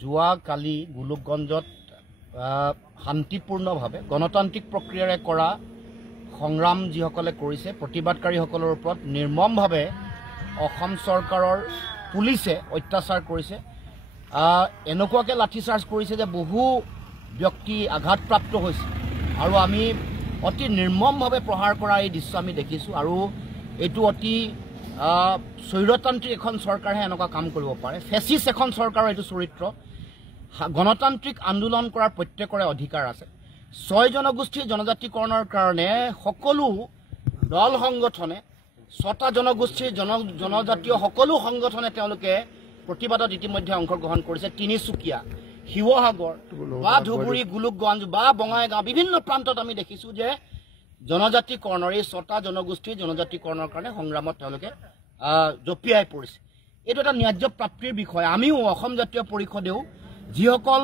যোৱা কালি গোলকগঞ্জত শান্তিপূৰ্ণভাৱে গণতান্ত্ৰিক প্ৰক্ৰিয়াৰে কৰা সংগ্ৰাম যিসকলে কৰিছে প্ৰতিবাদকাৰীসকলৰ ওপৰত নিৰ্মমভাৱে অসম চৰকাৰৰ পুলিচে অত্যাচাৰ কৰিছে এনেকুৱাকৈ লাঠিচাৰ্জ কৰিছে যে বহু ব্যক্তি আঘাতপ্ৰাপ্ত হৈছে আৰু আমি অতি নিৰ্মমভাৱে প্ৰহাৰ কৰা এই দৃশ্য আমি দেখিছোঁ আৰু এইটো অতি স্বৈৰতান্ত্ৰিক এখন চৰকাৰে এনেকুৱা কাম কৰিব পাৰে ফেচিষ্ট এখন চৰকাৰৰ এইটো চৰিত্ৰ গণতান্ত্ৰিক আন্দোলন কৰাৰ প্ৰত্যেকৰে অধিকাৰ আছে 6 জনগোষ্ঠীৰ জনজাতিকৰণৰ কাৰণে সকলো দল সংগঠনে 6টা জনগোষ্ঠীৰ জনজাতীয় সকলো সংগঠনে তেওঁলোকে প্ৰতিবাদত ইতিমধ্যে অংশগ্ৰহণ কৰিছে তিনিচুকীয়া শিৱসাগৰ বা ধুবুৰী গোলকগঞ্জ বা বঙাইগাঁও বিভিন্ন প্ৰান্তত আমি দেখিছোঁ যে জনজাতিকৰণৰ এই 6টা জনগোষ্ঠীৰ জনজাতিকৰণৰ কাৰণে সংগ্ৰামত তেওঁলোকে জপিয়াই পৰিছে এইটো এটা ন্যায্য প্ৰাপ্তিৰ বিষয় আমিও অসম জাতীয় পৰিষদেও যিসকল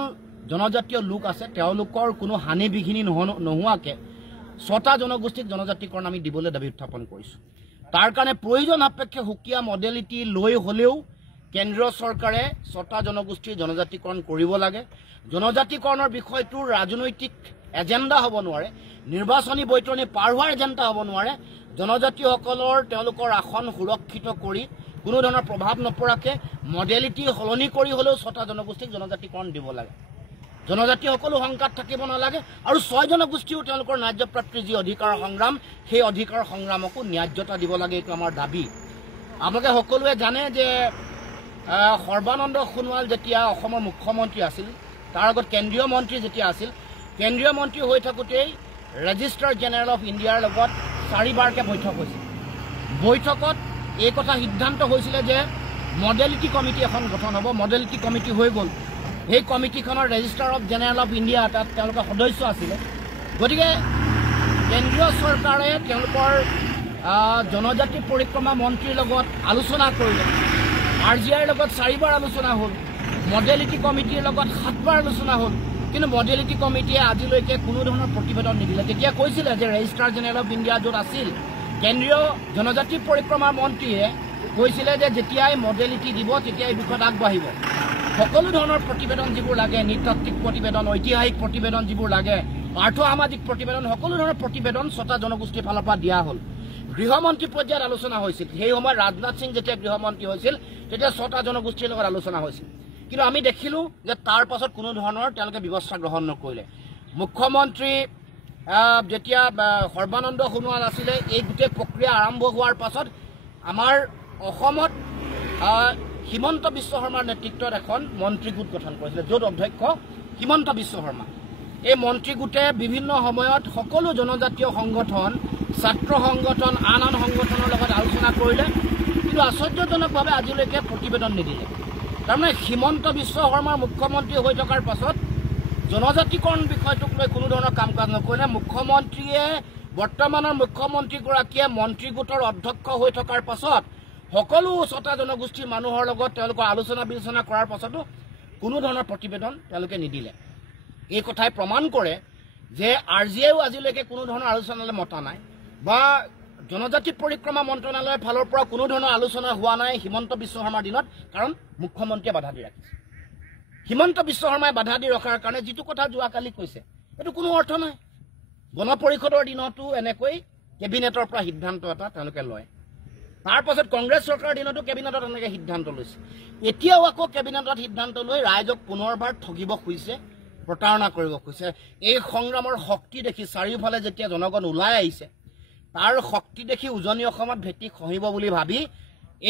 জনজাতীয় লোক আছে তেওঁলোকৰ কোনো হানি বিঘিনি নোহোৱাকৈ 6টা জনগোষ্ঠীক জনজাতিকৰণ আমি দিবলৈ দাবী উত্থাপন কৰিছোঁ তাৰ কাৰণে প্ৰয়োজন সাপেক্ষে সুকীয়া মডেলিটি লৈ হ'লেও কেন্দ্ৰীয় চৰকাৰে 6টা জনগোষ্ঠীৰ জনজাতিকৰণ কৰিব লাগে জনজাতিকৰণৰ বিষয়টো ৰাজনৈতিক এজেণ্ডা হ'ব নোৱাৰে নিৰ্বাচনী বৈতৰণি পাৰ হোৱাৰ এজেণ্ডা হ'ব নোৱাৰে জনজাতিসকলৰ তেওঁলোকৰ আসন সুৰক্ষিত কৰি কোনো ধৰণৰ প্ৰভাৱ নপৰাকৈ মডেলিটি সলনি কৰি হ'লেও 6টা জনগোষ্ঠীক জনজাতিকৰণ দিব লাগে জনজাতি সকলো সংকাত থাকিব নালাগে আৰু 6 জনগোষ্ঠীও তেওঁলোকৰ ন্যায্যপ্ৰাপ্তিৰ যি অধিকাৰৰ সংগ্ৰাম সেই অধিকাৰৰ সংগ্ৰামকো ন্যায্যতা দিব লাগে এইটো আমাৰ দাবী আপোনালোকে সকলোৱে জানে যে সৰ্বানন্দ সোণোৱাল যেতিয়া অসমৰ মুখ্যমন্ত্ৰী আছিল তাৰ আগত কেন্দ্ৰীয় মন্ত্ৰী যেতিয়া আছিল কেন্দ্ৰীয় মন্ত্ৰী হৈ থাকোঁতেই ৰেজিষ্ট্ৰাৰ জেনেৰেল অফ ইণ্ডিয়াৰ লগত 4বাৰকৈ বৈঠক হৈছিল বৈঠকত এই কথা সিদ্ধান্ত হৈছিলে যে মডেলিটি কমিটি এখন গঠন হ'ব মডেলিটি কমিটি হৈ গ'ল সেই কমিটিখনৰ registrar of general of India তাত তেওঁলোকৰ সদস্য আছিলে গতিকে কেন্দ্ৰীয় চৰকাৰে তেওঁলোকৰ জনজাতি পৰিক্ৰমা মন্ত্ৰীৰ লগত আলোচনা কৰিলে RGIৰ লগত 4বাৰ আলোচনা হ'ল মডেলিটি কমিটিৰ লগত 7বাৰ আলোচনা হ'ল কিন্তু মডেলিটি কমিটিয়ে আজিলৈকে কোনো ধৰণৰ প্ৰতিবেদন নিদিলে তেতিয়া কৈছিলে যে ৰেজিষ্ট্ৰাৰ জেনেৰেল অফ ইণ্ডিয়া য'ত আছিল কেন্দ্ৰীয় জনজাতি পৰিক্ৰমা মন্ত্ৰীয়ে কৈছিলে যে যেতিয়াই মডেলিটি দিব তেতিয়াই বিষয়ত আগবাঢ়িব সকলো ধৰণৰ প্ৰতিবেদন যিবোৰ লাগে নৃতাত্ত্বিক প্ৰতিবেদন ঐতিহাসিক প্ৰতিবেদন যিবোৰ লাগে আৰ্থ সামাজিক প্ৰতিবেদন সকলো ধৰণৰ প্ৰতিবেদন 6টা জনগোষ্ঠীৰ ফালৰ পৰা দিয়া হ'ল গৃহমন্ত্ৰী পৰ্যায়ত আলোচনা হৈছিল সেই সময়ত ৰাজনাথ সিং যেতিয়া গৃহমন্ত্ৰী হৈছিল তেতিয়া 6টা জনগোষ্ঠীৰ লগত আলোচনা হৈছিল কিন্তু আমি দেখিলোঁ যে তাৰ পাছত কোনো ধৰণৰ তেওঁলোকে ব্যৱস্থা গ্ৰহণ নকৰিলে মুখ্যমন্ত্ৰী যেতিয়া সৰ্বানন্দ সোণোৱাল আছিলে এই গোটেই প্ৰক্ৰিয়া আৰম্ভ হোৱাৰ পাছত আমাৰ অসমত হিমন্ত বিশ্ব শৰ্মাৰ নেতৃত্বত এখন মন্ত্ৰী গোট গঠন কৰিছিলে য'ত অধ্যক্ষ হিমন্ত বিশ্ব শৰ্মা এই মন্ত্ৰী গোটে বিভিন্ন সময়ত সকলো জনজাতীয় সংগঠন ছাত্ৰ সংগঠন আন সংগঠনৰ লগত আলোচনা কৰিলে কিন্তু আশ্চৰ্যজনকভাৱে আজিলৈকে প্ৰতিবেদন নিদিলে তাৰমানে হিমন্ত বিশ্ব শৰ্মাৰ মুখ্যমন্ত্ৰী হৈ থকাৰ পাছত জনজাতিকৰণ বিষয়টোক লৈ কোনো ধৰণৰ কাম কাজ নকৰিলে মুখ্যমন্ত্ৰীয়ে বৰ্তমানৰ মুখ্যমন্ত্ৰীগৰাকীয়ে মন্ত্ৰী গোটৰ অধ্যক্ষ হৈ থকাৰ পাছত সকলো 6টা জনগোষ্ঠীৰ মানুহৰ লগত তেওঁলোকৰ আলোচনা বিলোচনা কৰাৰ পাছতো কোনো ধৰণৰ প্ৰতিবেদন তেওঁলোকে নিদিলে এই কথাই প্ৰমাণ কৰে যে RGIও আজিলৈকে কোনো ধৰণৰ আলোচনালৈ মতা নাই বা জনজাতি পৰিক্ৰমা মন্ত্ৰণালয়ৰ ফালৰ পৰা কোনো ধৰণৰ আলোচনা হোৱা নাই হিমন্ত বিশ্ব শৰ্মাৰ দিনত কাৰণ মুখ্যমন্ত্ৰীয়ে বাধা দি ৰাখিছে হিমন্ত বিশ্ব শৰ্মাই বাধা দি ৰখাৰ কাৰণে যিটো কথা যোৱাকালি কৈছে এইটো কোনো অৰ্থ নাই গণ পৰিষদৰ দিনতো এনেকৈ কেবিনেটৰ পৰা সিদ্ধান্ত এটা তেওঁলোকে লয় তাৰ পাছত কংগ্ৰেছ চৰকাৰৰ দিনতো কেবিনেটত এনেকৈ সিদ্ধান্ত লৈছে এতিয়াও আকৌ কেবিনেটত সিদ্ধান্ত লৈ ৰাইজক পুনৰবাৰ ঠগিব খুজিছে প্ৰতাৰণা কৰিব খুজিছে এই সংগ্ৰামৰ শক্তি দেখি চাৰিওফালে যেতিয়া জনগণ ওলাই আহিছে তাৰ শক্তি দেখি উজনি অসমত ভেটি খহিব বুলি ভাবি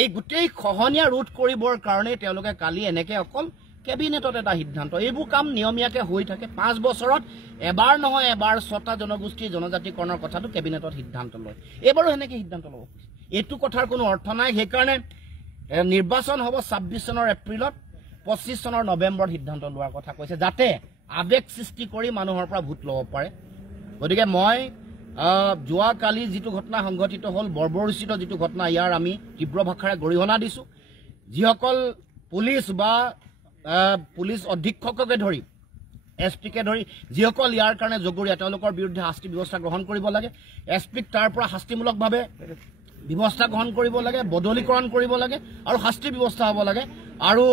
এই গোটেই খহনীয়া ৰোধ কৰিবৰ কাৰণে তেওঁলোকে কালি এনেকৈ অকল কেবিনেটত এটা সিদ্ধান্ত এইবোৰ কাম নিয়মীয়াকৈ হৈ থাকে 5 বছৰত এবাৰ নহয় এবাৰ 6টা জনগোষ্ঠীৰ জনজাতিকৰণৰ কথাটো কেবিনেটত সিদ্ধান্ত লয় এইবাৰো সেনেকৈ সিদ্ধান্ত ল'ব এইটো কথাৰ কোনো অৰ্থ নাই সেইকাৰণে নিৰ্বাচন হ'ব 26 চনৰ এপ্ৰিলত 25 চনৰ নৱেম্বৰত সিদ্ধান্ত লোৱাৰ কথা কৈছে যাতে আবেগ সৃষ্টি কৰি মানুহৰ পৰা ভোট ল'ব পাৰে গতিকে মই যোৱাকালি যিটো ঘটনা সংঘটিত হ'ল বৰ্বৰোচিত যিটো ঘটনা ইয়াৰ আমি তীব্ৰ ভাষাৰে গৰিহণা দিছোঁ যিসকল পুলিচ বা পুলিচ অধীক্ষককে ধৰি SPকে ধৰি যিসকল ইয়াৰ কাৰণে জগৰীয়া তেওঁলোকৰ বিৰুদ্ধে শাস্তি ব্যৱস্থা গ্ৰহণ কৰিব লাগে SPক তাৰ পৰা শাস্তিমূলকভাৱে ব্যৱস্থা গ্ৰহণ কৰিব লাগে বদলীকৰণ কৰিব লাগে আৰু শাস্তি ব্যৱস্থা হ'ব লাগে আৰু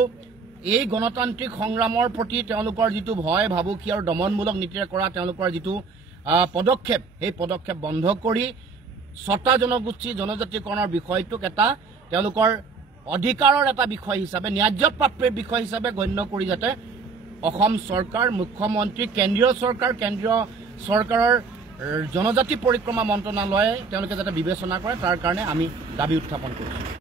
এই গণতান্ত্ৰিক সংগ্ৰামৰ প্ৰতি তেওঁলোকৰ যিটো ভয় ভাবুকি আৰু দমনমূলক নীতিৰে কৰা তেওঁলোকৰ যিটো পদক্ষেপ সেই পদক্ষেপ বন্ধ কৰি ছটা জনগোষ্ঠী জনজাতিকৰণৰ বিষয়টোক এটা তেওঁলোকৰ অধিকাৰৰ এটা বিষয় হিচাপে ন্যায্য প্ৰাপ্তিৰ বিষয় হিচাপে গণ্য কৰি যাতে অসম চৰকাৰ মুখ্যমন্ত্ৰী কেন্দ্ৰীয় চৰকাৰৰ জনজাতি পৰিক্ৰমা মন্ত্ৰণালয়ে তেওঁলোকে যাতে বিবেচনা কৰে তাৰ কাৰণে আমি দাবী উত্থাপন কৰিছোঁ।